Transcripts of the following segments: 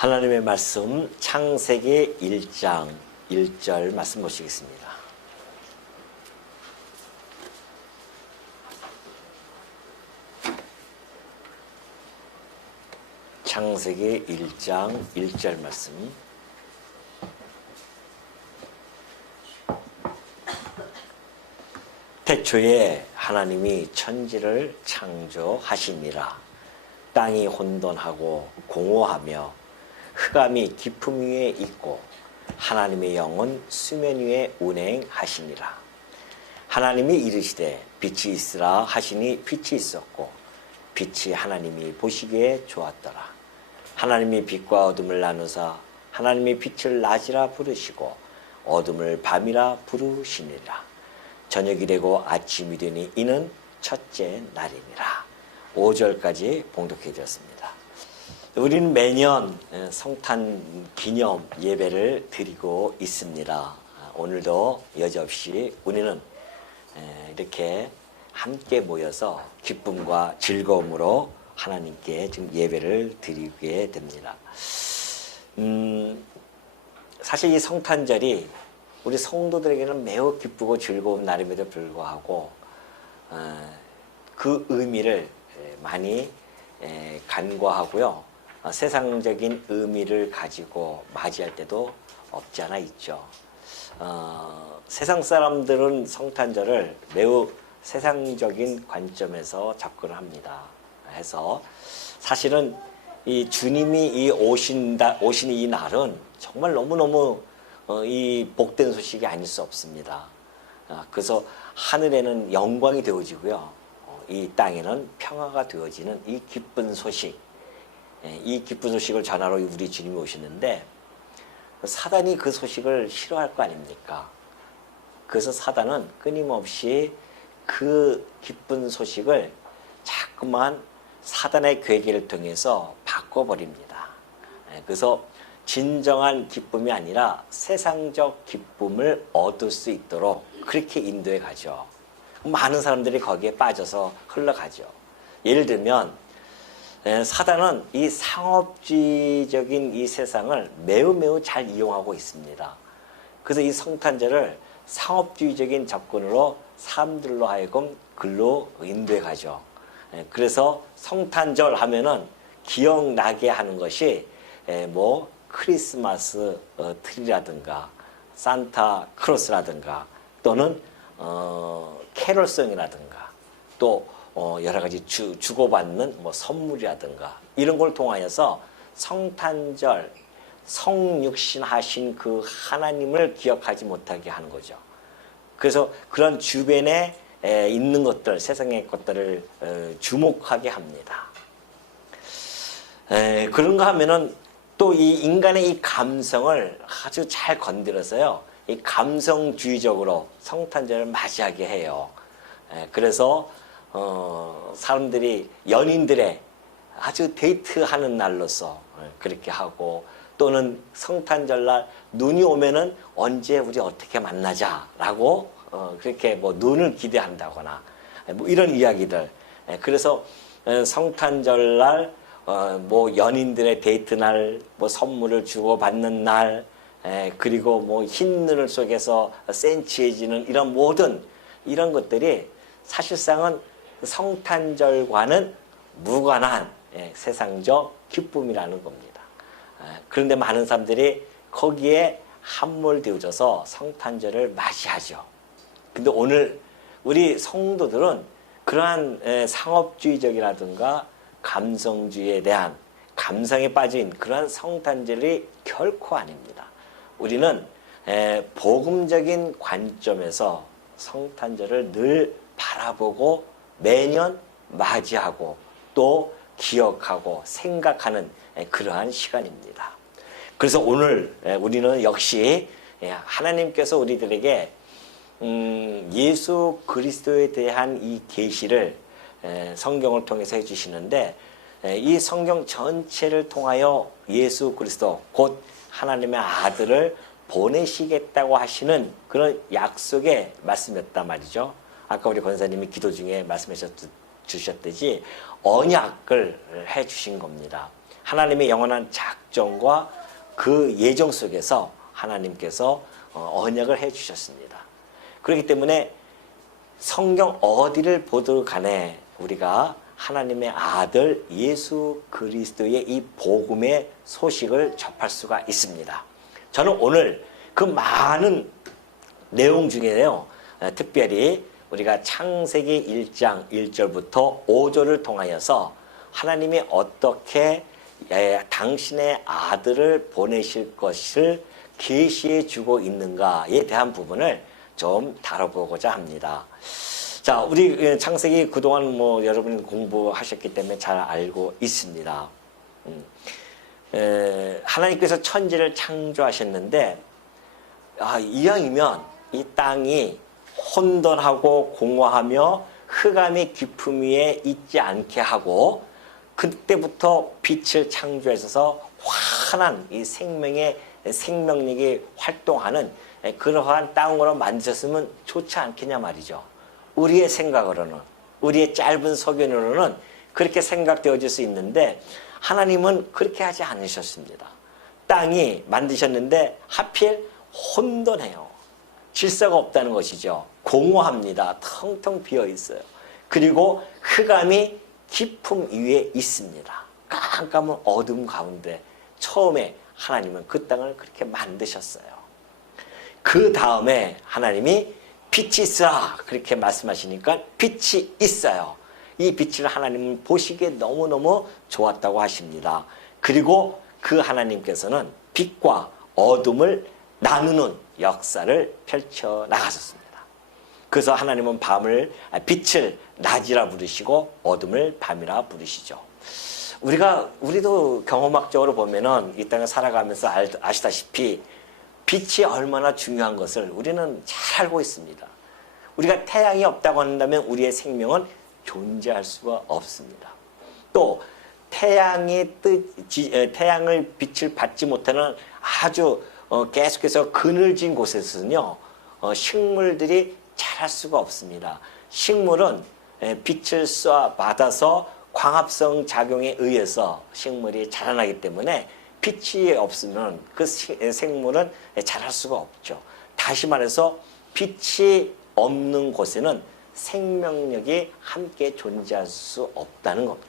하나님의 말씀 창세기 1장 1절 말씀 보시겠습니다. 창세기 1장 1절 말씀. 태초에 하나님이 천지를 창조하시니라. 땅이 혼돈하고 공허하며 흑암이 깊음 위에 있고 하나님의 영은 수면 위에 운행하시니라. 하나님이 이르시되 빛이 있으라 하시니 빛이 있었고 빛이 하나님이 보시기에 좋았더라. 하나님이 빛과 어둠을 나누사 하나님이 빛을 낮이라 부르시고 어둠을 밤이라 부르시니라. 저녁이 되고 아침이 되니 이는 첫째 날이니라. 5절까지 봉독해 드렸습니다. 우리는 매년 성탄 기념 예배를 드리고 있습니다. 오늘도 여지없이 우리는 이렇게 함께 모여서 기쁨과 즐거움으로 하나님께 지금 예배를 드리게 됩니다. 사실 이 성탄절이 우리 성도들에게는 매우 기쁘고 즐거운 날임에도 불구하고 그 의미를 많이 간과하고요. 세상적인 의미를 가지고 맞이할 때도 없지 않아 있죠. 세상 사람들은 성탄절을 매우 세상적인 관점에서 접근을 합니다. 해서 사실은 이 주님이 오신 이 날은 정말 너무너무 이 복된 소식이 아닐 수 없습니다. 그래서 하늘에는 영광이 되어지고요. 이 땅에는 평화가 되어지는 이 기쁜 소식, 이 기쁜 소식을 전하러 우리 주님이 오시는데 사단이 그 소식을 싫어할 거 아닙니까? 그래서 사단은 끊임없이 그 기쁜 소식을 자꾸만 사단의 괴계를 통해서 바꿔버립니다. 그래서 진정한 기쁨이 아니라 세상적 기쁨을 얻을 수 있도록 그렇게 인도해 가죠. 많은 사람들이 거기에 빠져서 흘러가죠. 예를 들면 사단은 이 상업주의적인 이 세상을 매우 잘 이용하고 있습니다. 그래서 이 성탄절을 상업주의적인 접근으로 사람들로 하여금 글로 인도해 가죠. 그래서 성탄절 하면은 기억나게 하는 것이 뭐 크리스마스 트리라든가 산타 크로스라든가 또는 캐롤송이라든가 또 여러 가지 주고받는 뭐 선물이라든가 이런 걸 통하여서 성탄절 성육신 하신 그 하나님을 기억하지 못하게 하는 거죠. 그래서 그런 주변에 있는 것들, 세상의 것들을 주목하게 합니다. 그런가 하면은 또 이 인간의 이 감성을 아주 잘 건드려서요, 이 감성주의적으로 성탄절을 맞이하게 해요. 그래서 사람들이 연인들의 아주 데이트하는 날로서 그렇게 하고 또는 성탄절날 눈이 오면은 언제 우리 어떻게 만나자라고 그렇게 뭐 눈을 기대한다거나 뭐 이런 이야기들. 그래서 성탄절날 뭐 연인들의 데이트 날, 뭐 선물을 주고 받는 날, 그리고 뭐 흰 눈을 속에서 센치해지는 이런 모든 이런 것들이 사실상은 성탄절과는 무관한 세상적 기쁨이라는 겁니다. 그런데 많은 사람들이 거기에 함몰되어져서 성탄절을 맞이하죠. 근데 오늘 우리 성도들은 그러한 상업주의적이라든가 감성주의에 대한 감성에 빠진 그러한 성탄절이 결코 아닙니다. 우리는 복음적인 관점에서 성탄절을 늘 바라보고 매년 맞이하고 또 기억하고 생각하는 그러한 시간입니다. 그래서 오늘 우리는 역시 하나님께서 우리들에게 예수 그리스도에 대한 이 계시를 성경을 통해서 해주시는데 이 성경 전체를 통하여 예수 그리스도 곧 하나님의 아들을 보내시겠다고 하시는 그런 약속의 말씀이었단 말이죠. 아까 우리 권사님이 기도 중에 말씀해 주셨듯이 언약을 해 주신 겁니다. 하나님의 영원한 작정과 그 예정 속에서 하나님께서 언약을 해 주셨습니다. 그렇기 때문에 성경 어디를 보든 간에 우리가 하나님의 아들 예수 그리스도의 이 복음의 소식을 접할 수가 있습니다. 저는 오늘 그 많은 내용 중에요, 특별히 우리가 창세기 1장 1절부터 5절을 통하여서 하나님이 어떻게 당신의 아들을 보내실 것을 계시해 주고 있는가에 대한 부분을 좀 다뤄보고자 합니다. 자, 우리 창세기 그동안 뭐 여러분 공부하셨기 때문에 잘 알고 있습니다. 하나님께서 천지를 창조하셨는데, 이왕이면 이 땅이 혼돈하고 공허하며 흑암의 깊음 위에 있지 않게 하고, 그때부터 빛을 창조하셔서 환한 이 생명력이 활동하는 그러한 땅으로 만드셨으면 좋지 않겠냐 말이죠. 우리의 생각으로는, 우리의 짧은 소견으로는 그렇게 생각되어질 수 있는데, 하나님은 그렇게 하지 않으셨습니다. 땅이 만드셨는데 하필 혼돈해요. 질서가 없다는 것이죠. 공허합니다. 텅텅 비어 있어요. 그리고 흑암이 깊음 위에 있습니다. 깜깜한 어둠 가운데 처음에 하나님은 그 땅을 그렇게 만드셨어요. 그 다음에 하나님이 빛이 있으라 그렇게 말씀하시니까 빛이 있어요. 이 빛을 하나님은 보시기에 너무너무 좋았다고 하십니다. 그리고 그 하나님께서는 빛과 어둠을 나누는 역사를 펼쳐 나가셨습니다. 그래서 하나님은 빛을 낮이라 부르시고 어둠을 밤이라 부르시죠. 우리도 경험학적으로 보면은 이 땅에 살아가면서 아시다시피 빛이 얼마나 중요한 것을 우리는 잘 알고 있습니다. 우리가 태양이 없다고 한다면 우리의 생명은 존재할 수가 없습니다. 또 태양을 빛을 받지 못하는 아주 계속해서 그늘진 곳에서는요, 식물들이 자랄 수가 없습니다. 식물은 빛을 받아서 광합성 작용에 의해서 식물이 자라나기 때문에 빛이 없으면 그 생물은 자랄 수가 없죠. 다시 말해서 빛이 없는 곳에는 생명력이 함께 존재할 수 없다는 겁니다.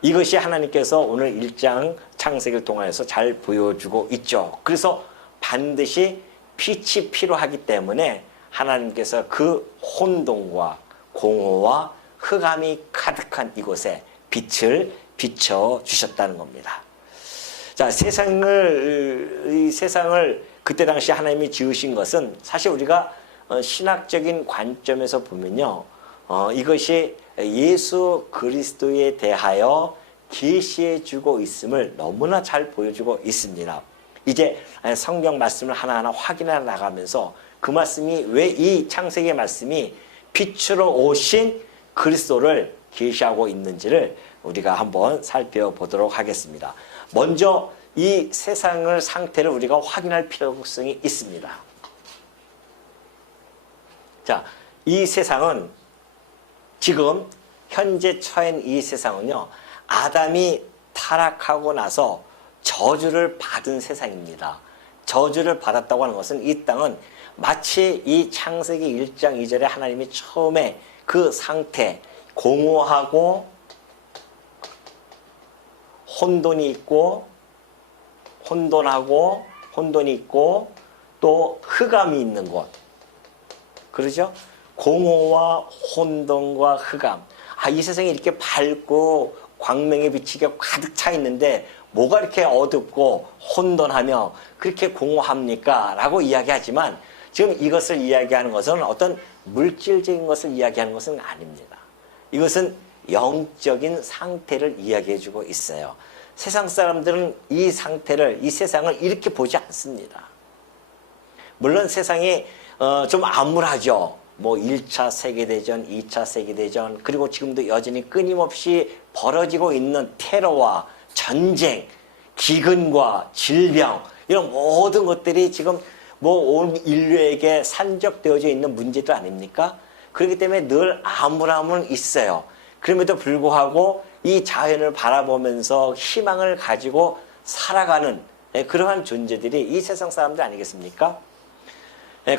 이것이 하나님께서 오늘 1장 창세기를 통해서 잘 보여주고 있죠. 그래서 반드시 빛이 필요하기 때문에 하나님께서 그 혼돈과 공허와 흑암이 가득한 이곳에 빛을 비춰주셨다는 겁니다. 자, 이 세상을 그때 당시 하나님이 지으신 것은 사실 우리가 신학적인 관점에서 보면요, 이것이 예수 그리스도에 대하여 계시해 주고 있음을 너무나 잘 보여주고 있습니다. 이제 성경 말씀을 하나하나 확인해 나가면서 그 말씀이 왜 이 창세기의 말씀이 빛으로 오신 그리스도를 계시하고 있는지를 우리가 한번 살펴보도록 하겠습니다. 먼저 이 세상의 상태를 우리가 확인할 필요성이 있습니다. 자, 이 세상은 지금 현재 처한 이 세상은요, 아담이 타락하고 나서 저주를 받은 세상입니다. 저주를 받았다고 하는 것은 이 땅은 마치 이 창세기 1장 2절에 하나님이 처음에 그 상태, 공허하고 혼돈이 있고 혼돈이 있고 또 흑암이 있는 곳, 그러죠? 공허와 혼돈과 흑암. 이 세상이 이렇게 밝고 광명의 빛이 가득 차 있는데 뭐가 이렇게 어둡고 혼돈하며 그렇게 공허합니까? 라고 이야기하지만 지금 이것을 이야기하는 것은 어떤 물질적인 것을 이야기하는 것은 아닙니다. 이것은 영적인 상태를 이야기해주고 있어요. 세상 사람들은 이 상태를, 이 세상을 이렇게 보지 않습니다. 물론 세상이 좀 암울하죠. 뭐 1차 세계대전, 2차 세계대전, 그리고 지금도 여전히 끊임없이 벌어지고 있는 테러와 전쟁, 기근과 질병, 이런 모든 것들이 지금 뭐 온 인류에게 산적되어져 있는 문제도 아닙니까? 그렇기 때문에 늘 암울함은 있어요. 그럼에도 불구하고 이 자연을 바라보면서 희망을 가지고 살아가는 그러한 존재들이 이 세상 사람들 아니겠습니까?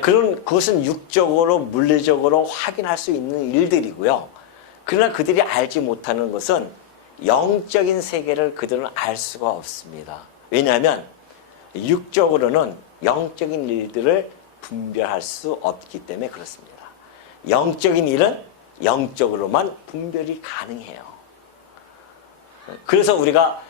그것은 육적으로 물리적으로 확인할 수 있는 일들이고요. 그러나 그들이 알지 못하는 것은 영적인 세계를 그들은 알 수가 없습니다. 왜냐하면 육적으로는 영적인 일들을 분별할 수 없기 때문에 그렇습니다. 영적인 일은 영적으로만 분별이 가능해요. 그래서 우리가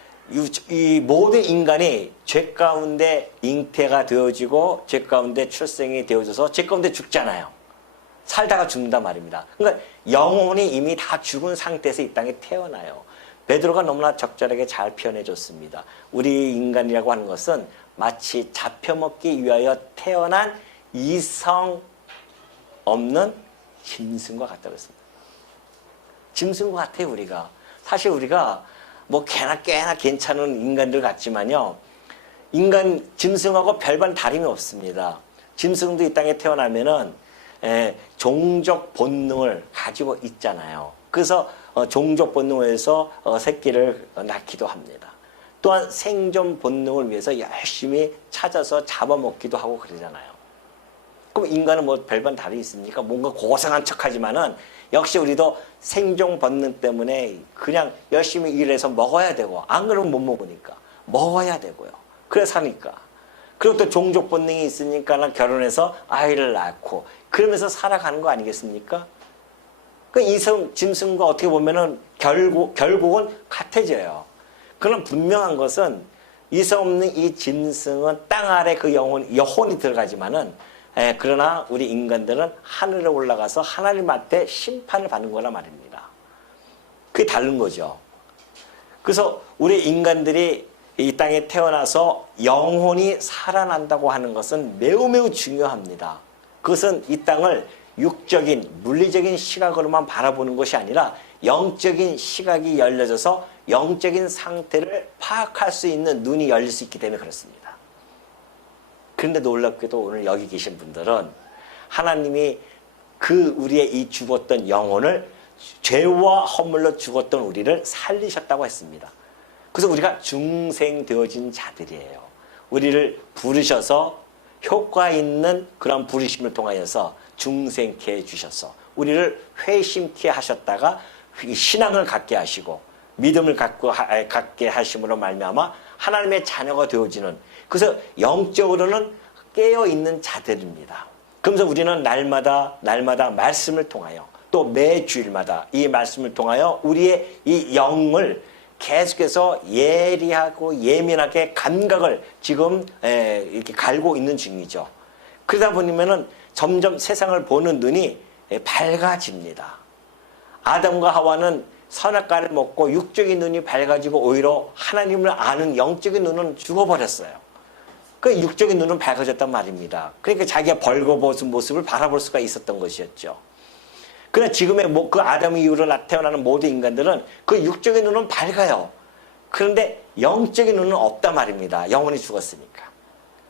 이 모든 인간이 죄 가운데 잉태가 되어지고 죄 가운데 출생이 되어져서 죄 가운데 죽잖아요. 살다가 죽는단 말입니다. 그러니까 영혼이 이미 다 죽은 상태에서 이 땅에 태어나요. 베드로가 너무나 적절하게 잘 표현해줬습니다. 우리 인간이라고 하는 것은 마치 잡혀먹기 위하여 태어난 이성 없는 짐승과 같다고 했습니다. 짐승과 같아요, 우리가. 사실 우리가 뭐 꽤나 괜찮은 인간들 같지만요. 인간, 짐승하고 별반 다름이 없습니다. 짐승도 이 땅에 태어나면은 종족 본능을 가지고 있잖아요. 그래서 종족 본능에서 새끼를 낳기도 합니다. 또한 생존 본능을 위해서 열심히 찾아서 잡아먹기도 하고 그러잖아요. 그럼 인간은 뭐 별반 다름이 있습니까? 뭔가 고생한 척하지만은 역시 우리도 생존 본능 때문에 그냥 열심히 일해서 먹어야 되고, 안 그러면 못 먹으니까 먹어야 되고요. 그래 사니까. 그리고 또 종족 본능이 있으니까 결혼해서 아이를 낳고 그러면서 살아가는 거 아니겠습니까? 그 이성 짐승과 어떻게 보면은 결국은 같아져요. 그럼 분명한 것은 이성 없는 이 짐승은 땅 아래 그 영혼이 들어가지만은 그러나 우리 인간들은 하늘에 올라가서 하나님한테 심판을 받는 거란 말입니다. 그게 다른 거죠. 그래서 우리 인간들이 이 땅에 태어나서 영혼이 살아난다고 하는 것은 매우 중요합니다. 그것은 이 땅을 육적인 물리적인 시각으로만 바라보는 것이 아니라 영적인 시각이 열려져서 영적인 상태를 파악할 수 있는 눈이 열릴 수 있기 때문에 그렇습니다. 그런데 놀랍게도 오늘 여기 계신 분들은 하나님이 우리의 이 죽었던 영혼을 죄와 허물로 죽었던 우리를 살리셨다고 했습니다. 그래서 우리가 중생되어진 자들이에요. 우리를 부르셔서 효과 있는 그런 부르심을 통하여서 중생케 해주셔서 우리를 회심케 하셨다가 신앙을 갖게 하시고 믿음을 갖게 하심으로 말미암아 하나님의 자녀가 되어지는, 그래서 영적으로는 깨어있는 자들입니다. 그러면서 우리는 날마다 말씀을 통하여 또 매주일마다 이 말씀을 통하여 우리의 이 영을 계속해서 예리하고 예민하게 감각을 지금 이렇게 갈고 있는 중이죠. 그러다 보면은 점점 세상을 보는 눈이 밝아집니다. 아담과 하와는 선악과를 먹고 육적인 눈이 밝아지고 오히려 하나님을 아는 영적인 눈은 죽어버렸어요. 그 육적인 눈은 밝아졌단 말입니다. 그러니까 자기가 벌거벗은 모습을 바라볼 수가 있었던 것이었죠. 그러나 지금의 그 아담 이후로 태어나는 모든 인간들은 그 육적인 눈은 밝아요. 그런데 영적인 눈은 없단 말입니다. 영혼이 죽었으니까.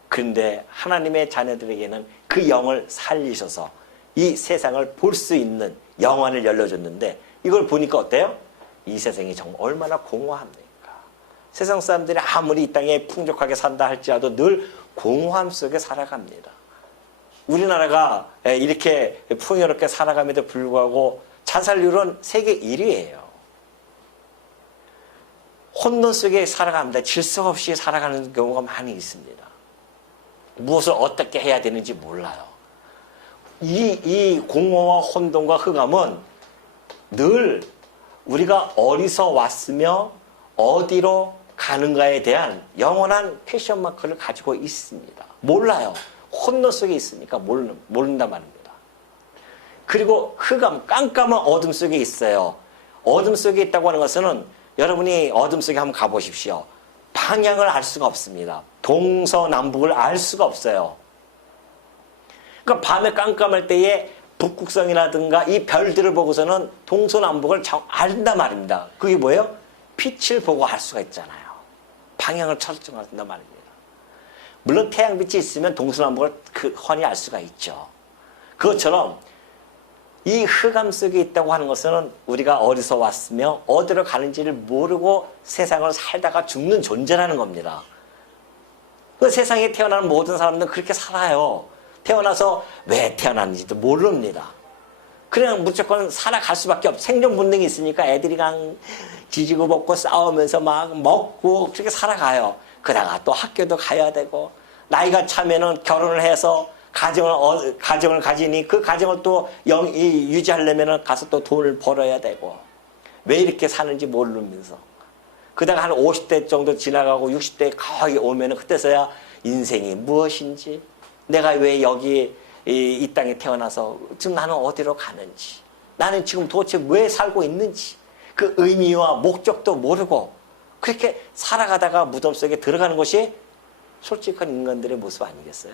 그런데 하나님의 자녀들에게는 그 영을 살리셔서 이 세상을 볼 수 있는 영안을 열려줬는데, 이걸 보니까 어때요? 이 세상이 정말 얼마나 공허합니까? 세상 사람들이 아무리 이 땅에 풍족하게 산다 할지라도 늘 공허함 속에 살아갑니다. 우리나라가 이렇게 풍요롭게 살아감에도 불구하고 자살률은 세계 1위예요. 혼돈 속에 살아갑니다. 질서 없이 살아가는 경우가 많이 있습니다. 무엇을 어떻게 해야 되는지 몰라요. 이 공허와 혼돈과 흑암은 늘 우리가 어디서 왔으며 어디로 가는가에 대한 영원한 퀘션 마크를 가지고 있습니다. 몰라요. 혼돈 속에 있으니까 모른단 말입니다. 그리고 흑암, 깜깜한 어둠 속에 있어요. 어둠 속에 있다고 하는 것은 여러분이 어둠 속에 한번 가보십시오. 방향을 알 수가 없습니다. 동서남북을 알 수가 없어요. 그러니까 밤에 깜깜할 때에 북극성이라든가 이 별들을 보고서는 동서남북을 안단 말입니다. 그게 뭐예요? 빛을 보고 알 수가 있잖아요. 방향을 설정한단 말입니다. 물론 태양빛이 있으면 동서남북을 훤히 알 수가 있죠. 그것처럼 이 흑암 속에 있다고 하는 것은 우리가 어디서 왔으며 어디로 가는지를 모르고 세상을 살다가 죽는 존재라는 겁니다. 그 세상에 태어나는 모든 사람들은 그렇게 살아요. 태어나서 왜 태어났는지도 모릅니다. 그냥 무조건 살아갈 수밖에 없어. 생존 본능이 있으니까 애들이 그냥 지지고 볶고 싸우면서 막 먹고 그렇게 살아가요. 그러다가 또 학교도 가야 되고 나이가 차면은 결혼을 해서 가정을 가지니 그 가정을 또 유지하려면 가서 또 돈을 벌어야 되고 왜 이렇게 사는지 모르면서 그다가 한 50대 정도 지나가고 60대 거의 오면은 그때서야 인생이 무엇인지 내가 왜 여기 이 땅에 태어나서 지금 나는 어디로 가는지 나는 지금 도대체 왜 살고 있는지 그 의미와 목적도 모르고 그렇게 살아가다가 무덤 속에 들어가는 것이 솔직한 인간들의 모습 아니겠어요?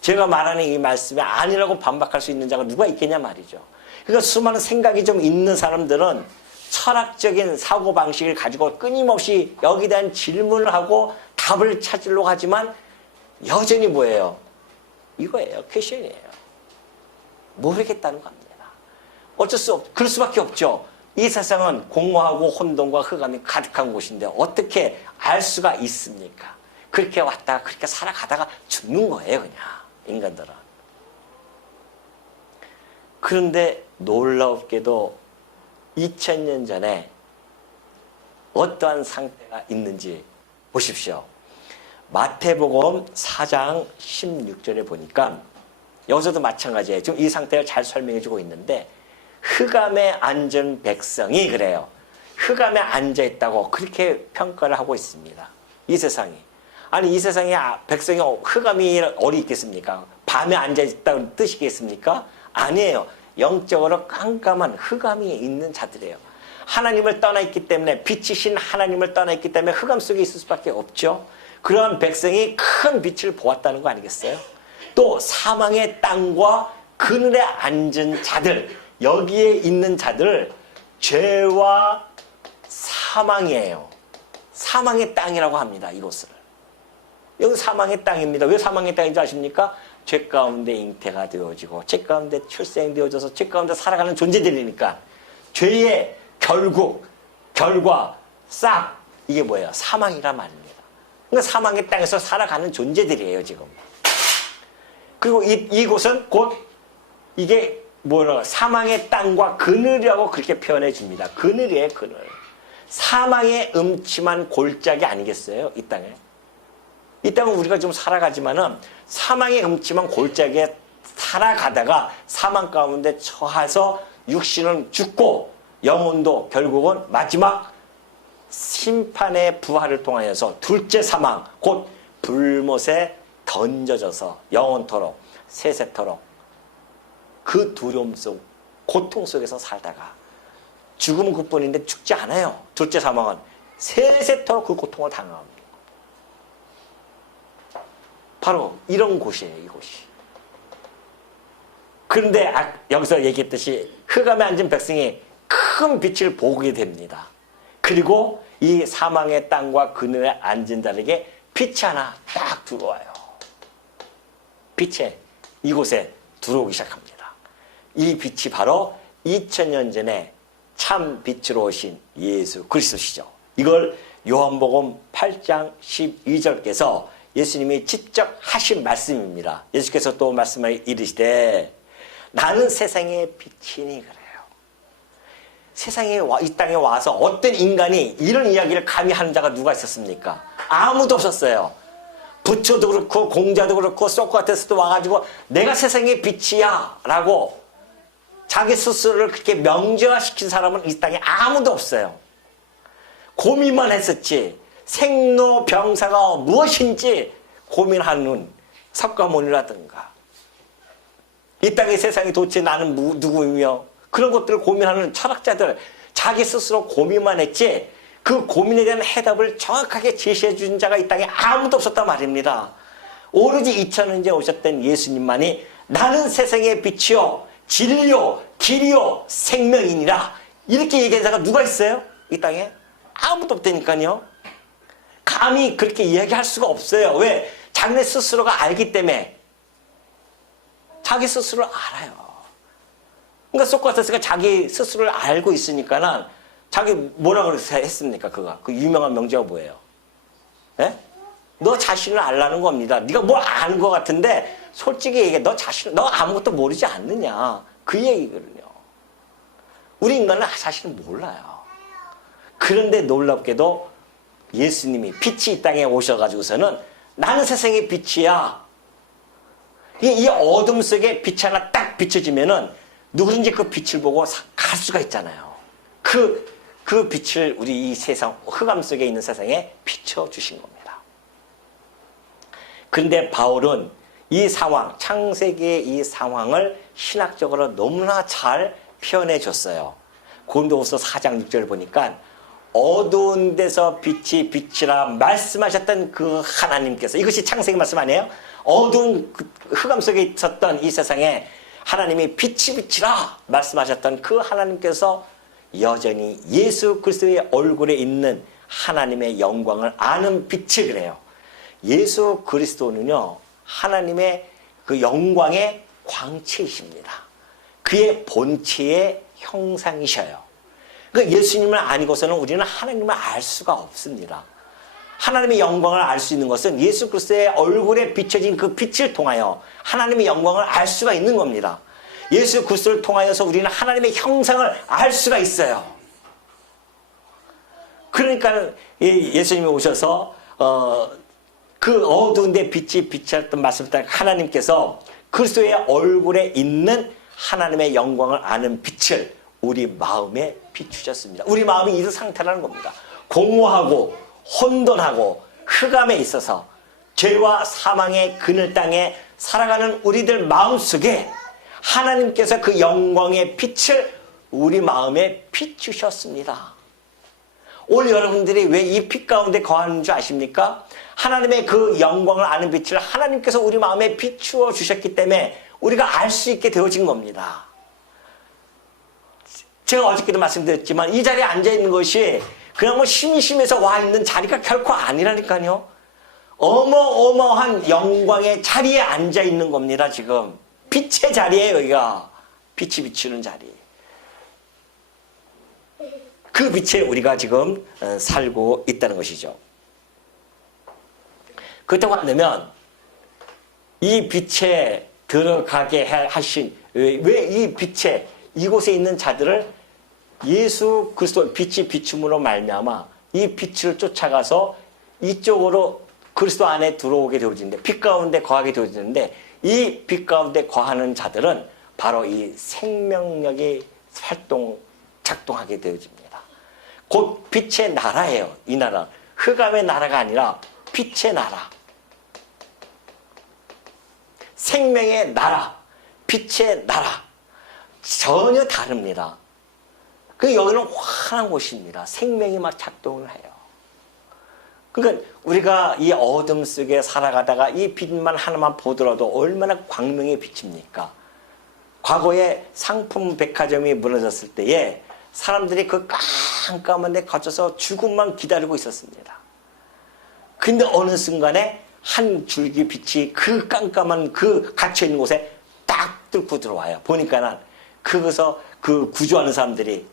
제가 말하는 이 말씀이 아니라고 반박할 수 있는 자가 누가 있겠냐 말이죠. 그러니까 수많은 생각이 좀 있는 사람들은 철학적인 사고방식을 가지고 끊임없이 여기에 대한 질문을 하고 답을 찾으려고 하지만 여전히 뭐예요? 이거예요. 퀘션이에요. 모르겠다는 겁니다. 어쩔 수 없, 그럴 수밖에 없죠. 이 세상은 공허하고 혼돈과 흑암이 가득한 곳인데 어떻게 알 수가 있습니까? 그렇게 왔다가 그렇게 살아가다가 죽는 거예요, 그냥. 인간들은. 그런데 놀랍게도 2000년 전에 어떠한 상태가 있는지 보십시오. 마태복음 4장 16절에 보니까 여기서도 마찬가지예요. 지금 이 상태를 잘 설명해 주고 있는데 흑암에 앉은 백성이 그래요. 흑암에 앉아 있다고 그렇게 평가를 하고 있습니다. 이 세상이. 아니 이 세상에 백성이 흑암이 어디 있겠습니까? 밤에 앉아 있다는 뜻이겠습니까? 아니에요. 영적으로 깜깜한 흑암이 있는 자들이에요. 하나님을 떠나 있기 때문에 빛이신 하나님을 떠나 있기 때문에 흑암 속에 있을 수밖에 없죠. 그러한 백성이 큰 빛을 보았다는 거 아니겠어요? 또 사망의 땅과 그늘에 앉은 자들, 여기에 있는 자들, 죄와 사망이에요. 사망의 땅이라고 합니다. 이곳을. 여기 사망의 땅입니다. 왜 사망의 땅인지 아십니까? 죄 가운데 잉태가 되어지고 죄 가운데 출생되어져서 죄 가운데 살아가는 존재들이니까 죄의 결과 싹 이게 뭐예요? 사망이란 말입니다. 그러니까 사망의 땅에서 살아가는 존재들이에요. 지금. 그리고 이곳은 곧 이게 뭐라 사망의 땅과 그늘이라고 그렇게 표현해 줍니다. 그늘이에요. 그늘. 사망의 음침한 골짜기 아니겠어요? 이 땅에. 이 땅은 우리가 좀 살아가지만은 사망의 음침한 골짜기에 살아가다가 사망 가운데 처해서 육신은 죽고 영혼도 결국은 마지막 심판의 부활을 통하여서 둘째 사망 곧 불못에 던져져서 영원토록 세세토록 그 두려움 속 고통 속에서 살다가 죽음은 그뿐인데 죽지 않아요. 둘째 사망은 세세토록 그 고통을 당합니다. 바로 이런 곳이에요. 이곳이. 그런데 여기서 얘기했듯이 흑암에 앉은 백성이 큰 빛을 보게 됩니다. 그리고 이 사망의 땅과 그늘에 앉은 자에게 빛이 하나 딱 들어와요. 빛에 이곳에 들어오기 시작합니다. 이 빛이 바로 2000년 전에 참 빛으로 오신 예수 그리스도시죠. 이걸 요한복음 8장 12절께서 예수님이 직접 하신 말씀입니다. 예수께서 또 말씀을 이르시되 나는 세상의 빛이니 그래요. 세상에 이 땅에 와서 어떤 인간이 이런 이야기를 감히 하는 자가 누가 있었습니까? 아무도 없었어요. 부처도 그렇고 공자도 그렇고 소크라테스도 와가지고 내가 세상의 빛이야 라고 자기 스스로를 그렇게 명제화시킨 사람은 이 땅에 아무도 없어요. 고민만 했었지 생로병사가 무엇인지 고민하는 석가모니라든가 이 땅의 세상이 도대체 나는 누구이며 그런 것들을 고민하는 철학자들 자기 스스로 고민만 했지 그 고민에 대한 해답을 정확하게 제시해 준 자가 이 땅에 아무도 없었단 말입니다. 오로지 2000년째 오셨던 예수님만이 나는 세상의 빛이요 진리요 길이요 생명이니라 이렇게 얘기한 자가 누가 있어요? 이 땅에? 아무도 없다니까요. 감히 그렇게 이야기할 수가 없어요. 왜? 자기네 스스로가 알기 때문에 자기 스스로를 알아요. 그러니까 소크라테스가 자기 스스로를 알고 있으니까는 자기 뭐라고 했습니까? 그 유명한 명제가 뭐예요? 예? 너 자신을 알라는 겁니다. 네가 뭘 아는 것 같은데 솔직히 얘기해. 너 아무것도 모르지 않느냐. 그 얘기거든요. 우리 인간은 사실은 몰라요. 그런데 놀랍게도 예수님이 빛이 이 땅에 오셔가지고서는 나는 세상의 빛이야. 이 어둠 속에 빛이 하나 딱 비춰지면은 누구든지 그 빛을 보고 갈 수가 있잖아요. 그 빛을 우리 이 세상, 흑암 속에 있는 세상에 비춰주신 겁니다. 그런데 바울은 이 상황, 창세기의 이 상황을 신학적으로 너무나 잘 표현해 줬어요. 고린도후서 4장 6절 보니까 어두운 데서 빛이 비치라 말씀하셨던 그 하나님께서, 이것이 창세기 말씀 아니에요? 어두운 흑암 속에 있었던 이 세상에 하나님이 빛이 비치라 말씀하셨던 그 하나님께서 여전히 예수 그리스도의 얼굴에 있는 하나님의 영광을 아는 빛을 그래요. 예수 그리스도는요, 하나님의 그 영광의 광채이십니다. 그의 본체의 형상이셔요. 그러니까 예수님을 아니고서는 우리는 하나님을 알 수가 없습니다. 하나님의 영광을 알 수 있는 것은 예수 그리스도의 얼굴에 비춰진 그 빛을 통하여 하나님의 영광을 알 수가 있는 겁니다. 예수 그리스도를 통하여서 우리는 하나님의 형상을 알 수가 있어요. 그러니까 예수님이 오셔서 그 어두운 데 빛이 비쳤던 말씀을 따라 하나님께서 그리스도의 얼굴에 있는 하나님의 영광을 아는 빛을 우리 마음에 비추셨습니다. 우리 마음이 이 상태라는 겁니다. 공허하고 혼돈하고 흑암에 있어서 죄와 사망의 그늘 땅에 살아가는 우리들 마음속에 하나님께서 그 영광의 빛을 우리 마음에 비추셨습니다. 오늘 여러분들이 왜 이 빛 가운데 거하는 줄 아십니까? 하나님의 그 영광을 아는 빛을 하나님께서 우리 마음에 비추어 주셨기 때문에 우리가 알 수 있게 되어진 겁니다. 제가 어저께도 말씀드렸지만 이 자리에 앉아있는 것이 그냥 뭐 심심해서 와 있는 자리가 결코 아니라니까요. 어마어마한 영광의 자리에 앉아있는 겁니다. 지금 빛의 자리예요. 여기가 빛이 비추는 자리. 그 빛에 우리가 지금 살고 있다는 것이죠. 그렇다고 한다면 이 빛에 들어가게 하신, 왜 이 빛에 이곳에 있는 자들을 예수 그리스도 빛이 비춤으로 말미암아 이 빛을 쫓아가서 이쪽으로 그리스도 안에 들어오게 되어지는데, 빛 가운데 거하게 되어지는데, 이 빛 가운데 거하는 자들은 바로 이 생명력이 작동하게 되어집니다. 곧 빛의 나라예요. 이 나라. 흑암의 나라가 아니라 빛의 나라. 생명의 나라. 빛의 나라. 전혀 다릅니다. 여기는 환한 곳입니다. 생명이 막 작동을 해요. 그러니까 우리가 이 어둠 속에 살아가다가 이 빛만 하나만 보더라도 얼마나 광명이 비칩니까? 과거에 상품 백화점이 무너졌을 때에 사람들이 그 깜깜한 데 갇혀서 죽음만 기다리고 있었습니다. 근데 어느 순간에 한 줄기 빛이 그 깜깜한 그 갇혀있는 곳에 딱 뚫고 들어와요. 보니까는 거기서 그 구조하는 사람들이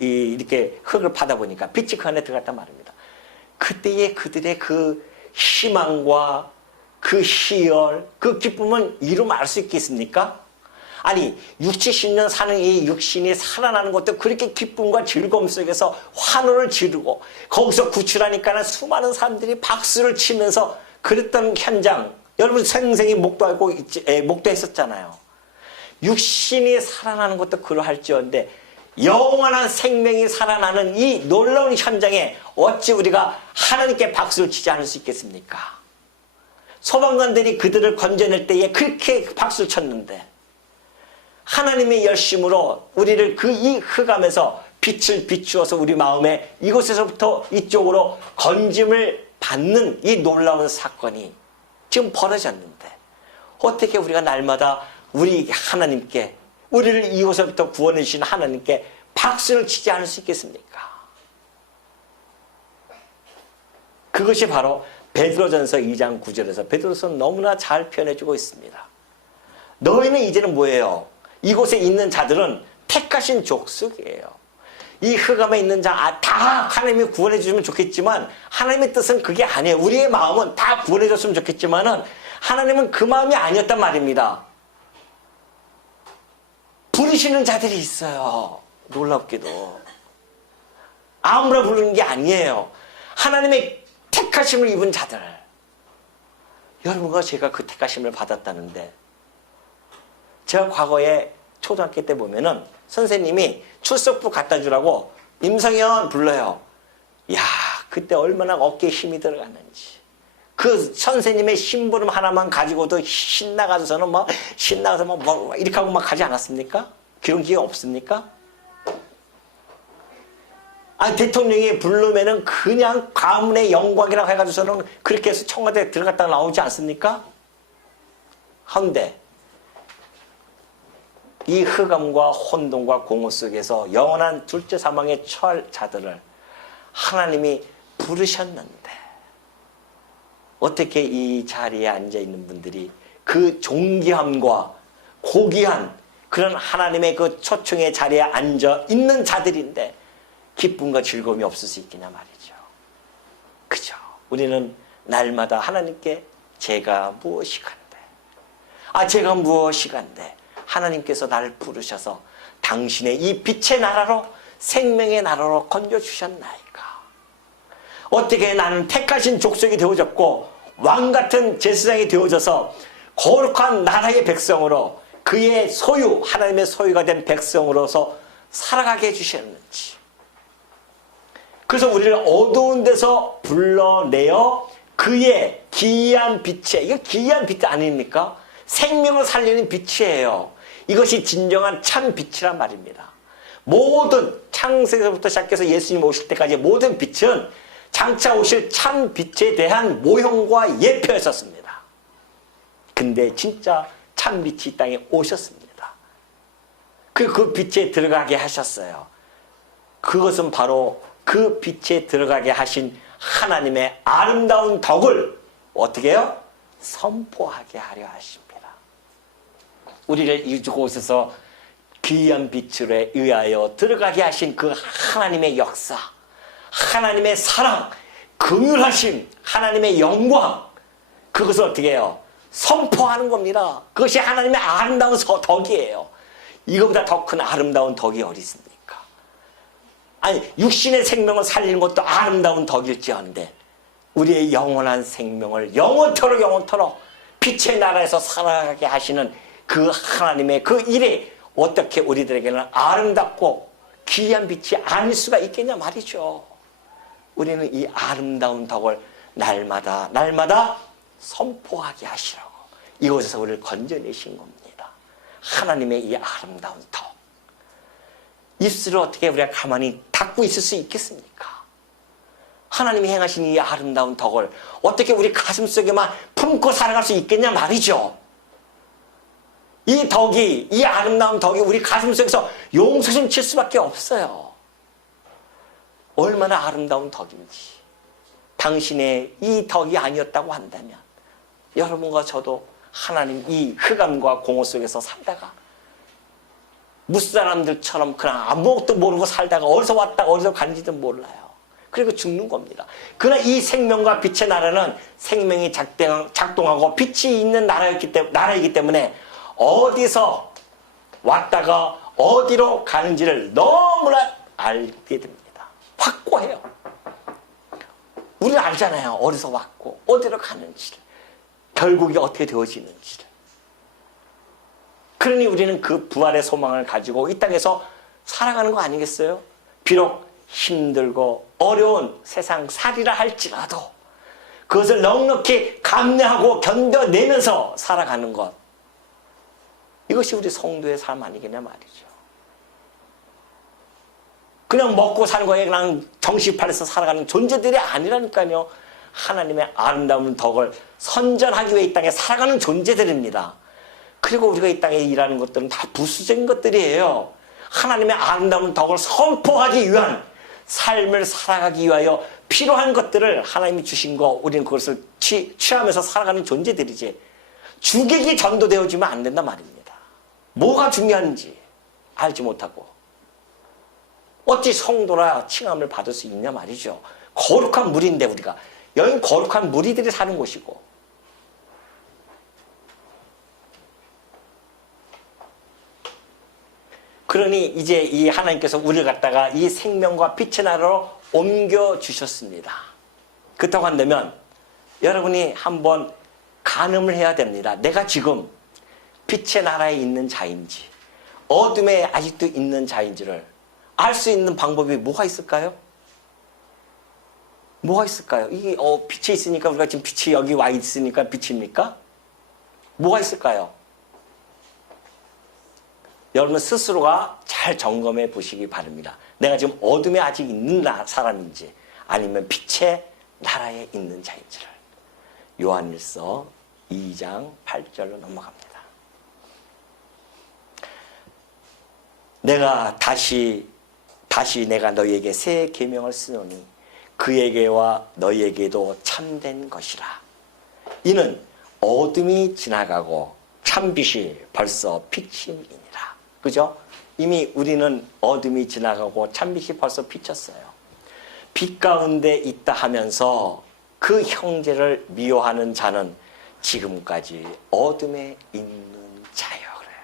이렇게 흙을 파다 보니까 빛이 그 안에 들어갔단 말입니다. 그때의 그들의 그 희망과 그 희열, 그 기쁨은 이루 말할 수 있겠습니까? 아니 60, 70년 사는 이 육신이 살아나는 것도 그렇게 기쁨과 즐거움 속에서 환호를 지르고 거기서 구출하니까 수많은 사람들이 박수를 치면서 그랬던 현장, 여러분 생생히 목도했었잖아요. 육신이 살아나는 것도 그러할지언데 영원한 생명이 살아나는 이 놀라운 현장에 어찌 우리가 하나님께 박수를 치지 않을 수 있겠습니까? 소방관들이 그들을 건져낼 때에 그렇게 박수를 쳤는데 하나님의 열심으로 우리를 이 흑암에서 빛을 비추어서 우리 마음에 이곳에서부터 이쪽으로 건짐을 받는 이 놀라운 사건이 지금 벌어졌는데 어떻게 우리가 날마다 우리 하나님께, 우리를 이곳에부터 구원해 주신 하나님께 박수를 치지 않을 수 있겠습니까? 그것이 바로 베드로전서 2장 9절에서 베드로서는 너무나 잘 표현해주고 있습니다. 너희는 이제는 뭐예요? 이곳에 있는 자들은 택하신 족속이에요. 이 흑암에 있는 자, 다 하나님이 구원해 주시면 좋겠지만 하나님의 뜻은 그게 아니에요. 우리의 마음은 다 구원해 줬으면 좋겠지만은 하나님은 그 마음이 아니었단 말입니다. 부르시는 자들이 있어요. 놀랍게도. 아무나 부르는 게 아니에요. 하나님의 택하심을 입은 자들. 여러분과 제가 그 택하심을 받았다는데, 제가 과거에 초등학교 때 보면은 선생님이 출석부 갖다 주라고 임성현 불러요. 야, 그때 얼마나 어깨에 힘이 들어갔는지. 그 선생님의 심부름 하나만 가지고도 신나가서는 막 신나서 막 이렇게 하고 막 가지 않았습니까? 그런 기회 없습니까? 아니, 대통령이 부르면은 그냥 가문의 영광이라고 해가지고서는 그렇게 해서 청와대에 들어갔다가 나오지 않습니까? 한데 이 흑암과 혼돈과 공허 속에서 영원한 둘째 사망에 처할 자들을 하나님이 부르셨는데, 어떻게 이 자리에 앉아있는 분들이 그 존귀함과 고귀한 그런 하나님의 그 초청의 자리에 앉아 있는 자들인데 기쁨과 즐거움이 없을 수 있겠냐 말이죠. 그죠? 우리는 날마다 하나님께 제가 무엇이 간대, 제가 무엇이 간대, 하나님께서 나를 부르셔서 당신의 이 빛의 나라로, 생명의 나라로 건져주셨나이까. 어떻게 나는 택하신 족속이 되어졌고 왕같은 제사장이 되어져서 거룩한 나라의 백성으로, 그의 소유, 하나님의 소유가 된 백성으로서 살아가게 해주셨는지. 그래서 우리를 어두운 데서 불러내어 그의 기이한 빛에, 이거 기이한 빛 아닙니까? 생명을 살리는 빛이에요. 이것이 진정한 참 빛이란 말입니다. 모든 창세기서부터 시작해서 예수님 오실 때까지 모든 빛은 장차 오실 참 빛에 대한 모형과 예표였었습니다. 근데 진짜 참 빛이 이 땅에 오셨습니다. 그 빛에 들어가게 하셨어요. 그것은 바로 그 빛에 들어가게 하신 하나님의 아름다운 덕을 어떻게 해요? 선포하게 하려 하십니다. 우리를 이곳에서 귀한 빛으로 의하여 들어가게 하신 그 하나님의 역사, 하나님의 사랑, 긍휼하심, 하나님의 영광, 그것을 어떻게 해요? 선포하는 겁니다. 그것이 하나님의 아름다운 덕이에요. 이거보다 더 큰 아름다운 덕이 어디 있습니까? 아니, 육신의 생명을 살리는 것도 아름다운 덕일지언데 우리의 영원한 생명을 영원토록 빛의 나라에서 살아가게 하시는 그 하나님의 그 일이 어떻게 우리들에게는 아름답고 귀한 빛이 아닐 수가 있겠냐 말이죠. 우리는 이 아름다운 덕을 날마다 선포하게 하시라고 이곳에서 우리를 건져내신 겁니다. 하나님의 이 아름다운 덕. 입술을 어떻게 우리가 가만히 닫고 있을 수 있겠습니까? 하나님이 행하신 이 아름다운 덕을 어떻게 우리 가슴속에만 품고 살아갈 수 있겠냐 말이죠. 이 덕이, 이 아름다운 덕이 우리 가슴속에서 용솟음 칠 수밖에 없어요. 얼마나 아름다운 덕인지. 당신의 이 덕이 아니었다고 한다면 여러분과 저도 하나님 이 흑암과 공허 속에서 살다가 무사람들처럼 그냥 아무것도 모르고 살다가 어디서 왔다가 어디서 간지도 몰라요. 그리고 죽는 겁니다. 그러나 이 생명과 빛의 나라는 생명이 작동하고 빛이 있는 나라이기 때문에 어디서 왔다가 어디로 가는지를 너무나 알게 됩니다. 확고해요. 우리는 알잖아요. 어디서 왔고 어디로 가는지를, 결국이 어떻게 되어지는지를. 그러니 우리는 그 부활의 소망을 가지고 이 땅에서 살아가는 거 아니겠어요? 비록 힘들고 어려운 세상 살이라 할지라도 그것을 넉넉히 감내하고 견뎌내면서 살아가는 것, 이것이 우리 성도의 삶 아니겠냐 말이죠. 그냥 먹고 사는 거에 그냥 정신팔려서 살아가는 존재들이 아니라니까요. 하나님의 아름다운 덕을 선전하기 위해 이 땅에 살아가는 존재들입니다. 그리고 우리가 이 땅에 일하는 것들은 다 부수적인 것들이에요. 하나님의 아름다운 덕을 선포하기 위한 삶을 살아가기 위하여 필요한 것들을 하나님이 주신 거, 우리는 그것을 취하면서 살아가는 존재들이지. 주객이 전도되어지면 안 된단 말입니다. 뭐가 중요한지 알지 못하고 어찌 성도라 칭함을 받을 수 있냐 말이죠. 거룩한 무리인데 우리가 여긴 거룩한 무리들이 사는 곳이고 그러니 이제 이 하나님께서 우리를 갖다가 이 생명과 빛의 나라로 옮겨주셨습니다. 그렇다고 한다면 여러분이 한번 가늠을 해야 됩니다. 내가 지금 빛의 나라에 있는 자인지 어둠에 아직도 있는 자인지를 알 수 있는 방법이 뭐가 있을까요? 뭐가 있을까요? 이게 빛이 있으니까 우리가 지금 빛이 여기 와 있으니까 빛입니까? 뭐가 있을까요? 여러분 스스로가 잘 점검해 보시기 바랍니다. 내가 지금 어둠에 아직 있는 사람인지 아니면 빛의 나라에 있는 자인지를. 요한일서 2장 8절로 넘어갑니다. 내가 다시 내가 너희에게 새 계명을 쓰노니 그에게와 너희에게도 참된 것이라. 이는 어둠이 지나가고 참빛이 벌써 비침이니라. 그죠? 이미 우리는 어둠이 지나가고 참빛이 벌써 비쳤어요. 빛 가운데 있다 하면서 그 형제를 미워하는 자는 지금까지 어둠에 있는 자요. 그래요.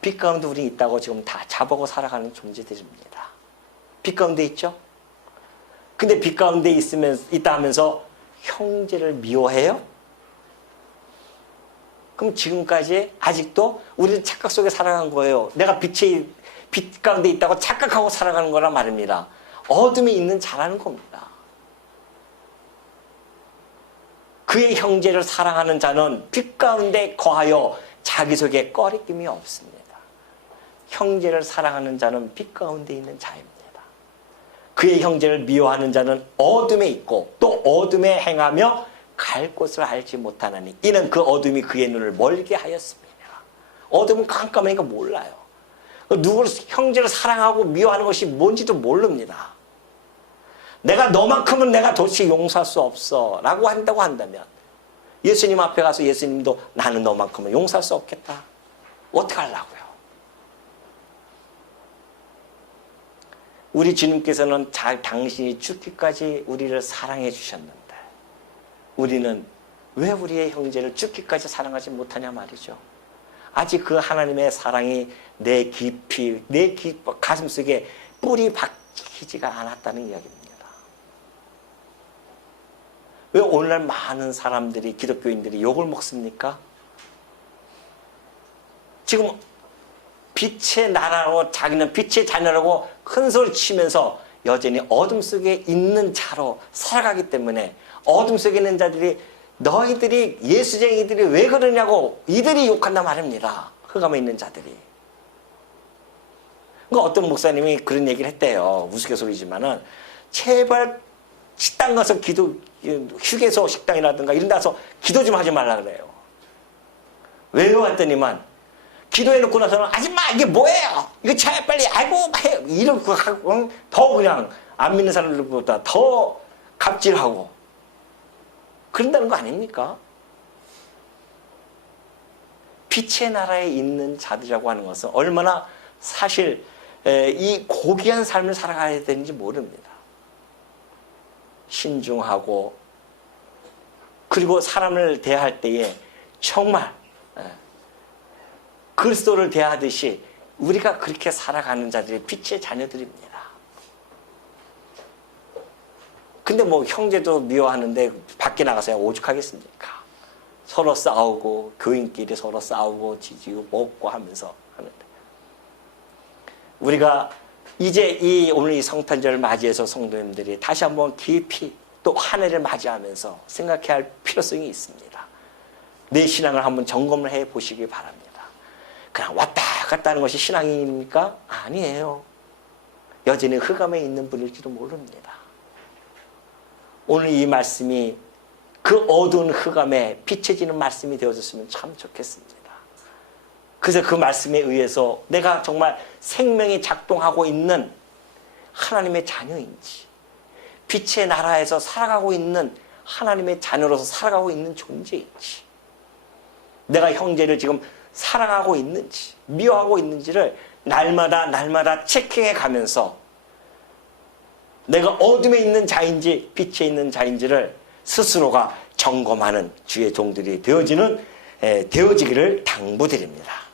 빛 가운데 우리 있다고 지금 다 자보고 살아가는 존재들입니다. 빛 가운데 있죠? 근데 빛 가운데 있다 하면서 형제를 미워해요? 그럼 지금까지 아직도 우리는 착각 속에 살아간 거예요. 내가 빛 가운데 있다고 착각하고 살아가는 거란 말입니다. 어둠이 있는 자라는 겁니다. 그의 형제를 사랑하는 자는 빛 가운데 거하여 자기 속에 꺼리낌이 없습니다. 형제를 사랑하는 자는 빛 가운데 있는 자입니다. 그의 형제를 미워하는 자는 어둠에 있고 또 어둠에 행하며 갈 곳을 알지 못하나니 이는 그 어둠이 그의 눈을 멀게 하였습니다. 어둠은 깜깜하니까 몰라요. 누구를 형제를 사랑하고 미워하는 것이 뭔지도 모릅니다. 내가 너만큼은 내가 도대체 용서할 수 없어 라고 한다고 한다면 예수님 앞에 가서 예수님도 나는 너만큼은 용서할 수 없겠다. 어떻게 하려고요? 우리 주님께서는 당신이 죽기까지 우리를 사랑해 주셨는데 우리는 왜 우리의 형제를 죽기까지 사랑하지 못하냐 말이죠. 아직 그 하나님의 사랑이 내 가슴속에 뿌리 박히지가 않았다는 이야기입니다. 왜 오늘날 많은 사람들이 기독교인들이 욕을 먹습니까? 지금 빛의 나라로 자기는 빛의 자녀라고 큰 소리 치면서 여전히 어둠 속에 있는 자로 살아가기 때문에 어둠 속에 있는 자들이 너희들이 예수쟁이들이 왜 그러냐고 이들이 욕한단 말입니다. 흑암에 있는 자들이. 그러니까 어떤 목사님이 그런 얘기를 했대요. 우스갯소리지만은 제발 식당 가서 휴게소 식당이라든가 이런 데 가서 기도 좀 하지 말라 그래요. 왜요? 했더니만 기도해놓고 나서는 아줌마 이게 뭐예요? 이거 잘 빨리 알고 해요. 이러고 하고 더 그냥 안 믿는 사람들보다 더 갑질하고 그런다는 거 아닙니까? 빛의 나라에 있는 자들이라고 하는 것은 얼마나 사실 이 고귀한 삶을 살아가야 되는지 모릅니다. 신중하고 그리고 사람을 대할 때에 정말 그리스도를 대하듯이 우리가 그렇게 살아가는 자들이 빛의 자녀들입니다. 근데 뭐 형제도 미워하는데 밖에 나가서야 오죽하겠습니까? 서로 싸우고 교인끼리 서로 싸우고 지지고 먹고 하면서 하는데 우리가 이제 오늘 이 성탄절을 맞이해서 성도님들이 다시 한번 깊이 또 한 해를 맞이하면서 생각해야 할 필요성이 있습니다. 내 신앙을 한번 점검을 해 보시기 바랍니다. 그냥 왔다 갔다 하는 것이 신앙입니까? 아니에요. 여전히 흑암에 있는 분일지도 모릅니다. 오늘 이 말씀이 그 어두운 흑암에 비춰지는 말씀이 되어졌으면 참 좋겠습니다. 그래서 그 말씀에 의해서 내가 정말 생명이 작동하고 있는 하나님의 자녀인지 빛의 나라에서 살아가고 있는 하나님의 자녀로서 살아가고 있는 존재인지, 내가 형제를 지금 사랑하고 있는지 미워하고 있는지를 날마다 체크해 가면서 내가 어둠에 있는 자인지 빛에 있는 자인지를 스스로가 점검하는 주의 종들이 되어지기를 당부드립니다.